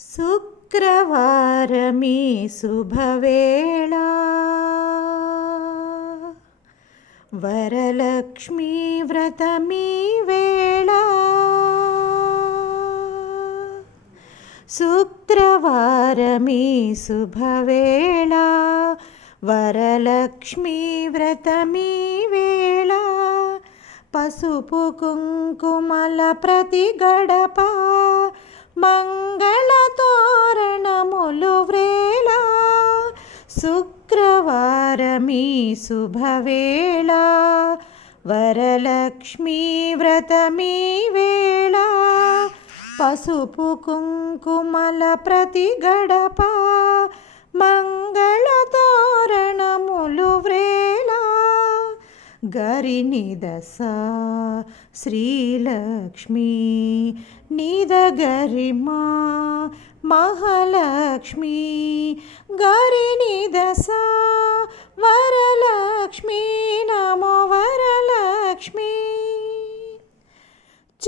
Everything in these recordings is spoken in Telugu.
सुक्रारशुभवेळा वरलक्ष्मीव्रतमी वेळा। शुक्रवार मी शुभवेळा वरलक्ष्मीव्रतमी वेळा। पशुपुकुङ्कुमलप्रतिगडपा మంగళ తోరణములు వ్రేళ శుక్రవారమీ శుభవేళ వరలక్ష్మీ వ్రతమీ వేళ పసుపు కుంకుమల ప్రతి గడప మంగళ తోర గరి దశ శ్రీలక్ష్మి. నిద గరిమా మహాలక్ష్మి. గరి దశ వరలక్ష్మి. నమో వరలక్ష్మి.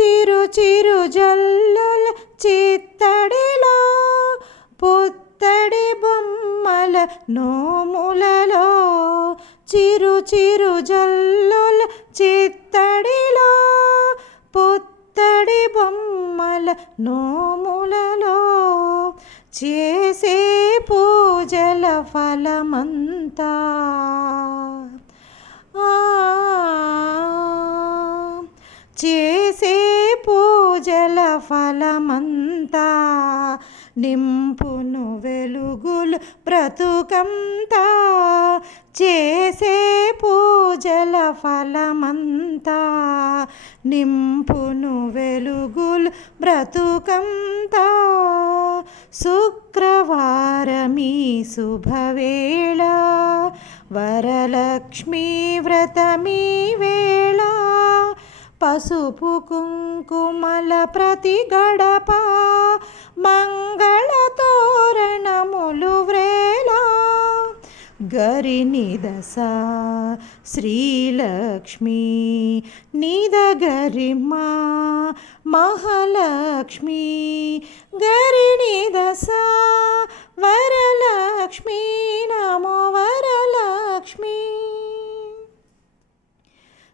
చిరు చిరు జల్లుల చిత్తడిలో పుత్తడి బొమ్మల నో నోములలో చేసే పూజల ఫలమంతా. చేసే పూజల ఫలమంతా. నింపును వెలుగులు బ్రతుకంతా. చేసే పూజల ఫలమంతా. నింపును వెలుగుల్ బ్రతుకంతా. శుక్రవారమీ శుభవేళ వరలక్ష్మీ వ్రతమీ వేళ. పసుపు కుంకుమల ప్రతి గడప మంగళ తోరణములు వ్రేళ గరిని నిదస శ్రీలక్ష్మి నిద గరిమా మహాలక్ష్మి గరి నిదస వరలక్ష్మి నమో వరలక్ష్మి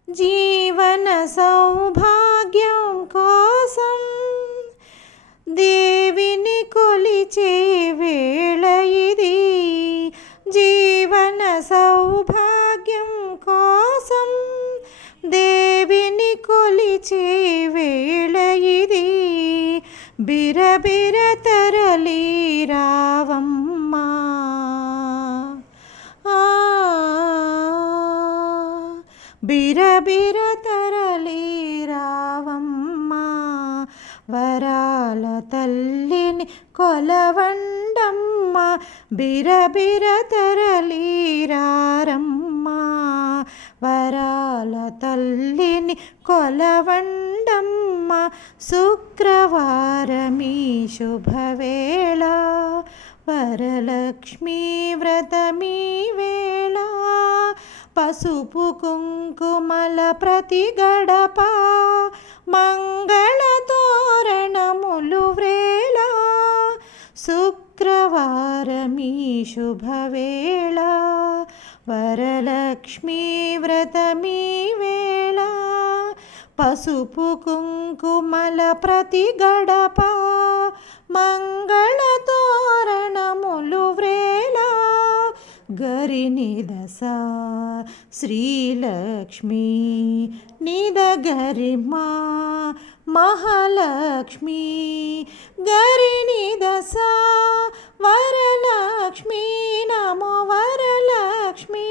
జీవన సౌభాగ్యం కోసం దేవిని బిరబిర తరలి రావమ్మా. బిరబిర తరలి రావమ్మా. వరాల తల్లిని కొలవండమ్మ. బిరబిర తరలి రారమ్మా. వరాల తల్లిని కొలవండ కొలవండమ్మ శుక్రవారమీ శుభవేళ వరలక్ష్మీ వ్రతమీ వేళ పసుపు కుంకుమల ప్రతి గడప మంగళ తోరణములు వ్రేళ శుక్రవారమీ శుభవేళ వరలక్ష్మీ వ్రతమీ వేళ పసుపు కుంకుమల ప్రతి గడప మంగళ తోరణములు వ్రేల. గరిని దశ శ్రీలక్ష్మి నిదగరిమా మహాలక్ష్మి. గరిని దశ వరలక్ష్మి నమో వరలక్ష్మి.